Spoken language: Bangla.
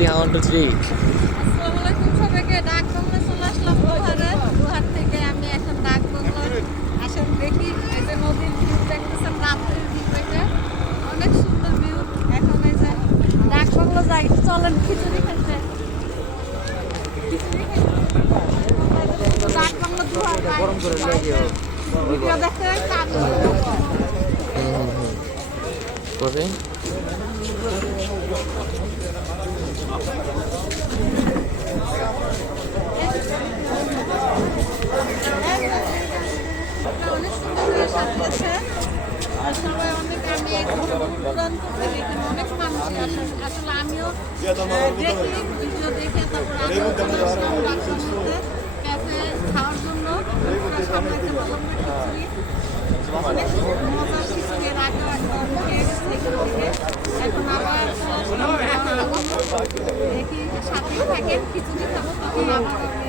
রেডি 1 2 3 আসসালামু আলাইকুম সবাইকে। ডাক বাংলা চলে আসলাম লোহারে। লোহার থেকে আমি এখন ডাক বাংলার আসেন দেখি এই যে নদীর ভিউ দেখতেছেন, রাত্রের ভিউ এটা অনেক সুন্দর ভিউ। এখন এই যে ডাক বাংলা যাই, চলেন খিচুড়ি খেতে। ডাক বাংলা গরম করে লাগিও ভিডিও দেখতে কাজ করে অনেক সুন্দর করে সাজিয়েছে। আর সবাই অনেক, আমি দূরান্ত থেকে এখানে অনেক মানুষই আসে। আসলে আমিও দেখি ভিডিও দেখে, তারপর আমিও চলে আসলাম বাসার মধ্যে ক্যাফে খাওয়ার জন্য। পুরো সবাইকে বললাম না খিচুড়ি অনেক মজার খিচুড়ি, এর আগে একদম খেয়ে গেছে এখান থেকে। এখন আবার চলে আসলাম খাওয়ার জন্য। দেখি সাথেই থাকেন, খিচুড়ি খাবো তখন আবার আমি